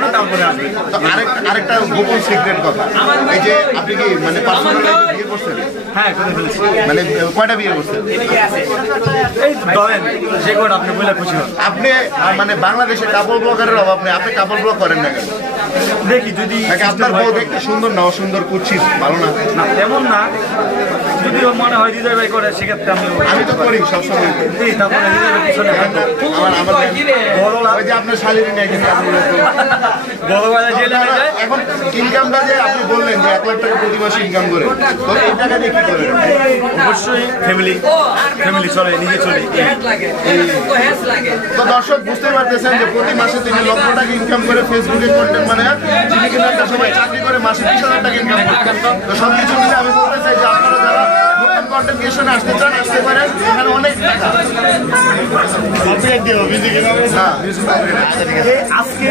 জন্য তারপরে আসবে। তো আরেকটা গোপন সিক্রেট কথা, এই যে আপনি কি মানে পার্সোনালি বিয়ে করছেন? হ্যাঁ, করে ফেলেছি। মানে কয়টা বিয়ে করছেন? এই ধরেন যে কোন আপনি বলে খুশি হন। আপনি মানে বাংলাদেশে কাপল ব্লগারের অভাব নেই, আপনি কাপল ব্লগ করেন না কেন? দেখি যদি আপনার বউ দেখতে সুন্দর না অসুন্দর কুচ্ছিত ভালো না? না তেমন না, যদি মনে হয় হৃদয় ভাই করে সেক্ষেত্রে আমি তো করি সবসময়। তারপরে হৃদয় ভাই পিছনে ওই যে আপনার শালীর নিয়ে এখন ইনকামটা যে আপনি বললেন যে 1 লাখ টাকা প্রতি মাসে ইনকাম করে, তো এই টাকা দিয়ে কি করেন? অবশ্যই ফ্যামিলি চলে, নিজে চলে। তো দর্শক বুঝতে পারতেছেন যে প্রতি মাসে তিনি লক্ষ টাকা ইনকাম করে ফেসবুকে কন্টেন্ট বানায়, তিনি কিন্তু একটা সময় চাকরি করে মাসে 20,000 টাকা ইনকাম করতেন। তো সবকিছু মিলে আমি বলতে চাই যে আপনারা যারা নতুন কন্টেন্ট ক্রিয়েশনে আসতে চান আসতে পারেন, এখানে অনেক টাকা। আজকে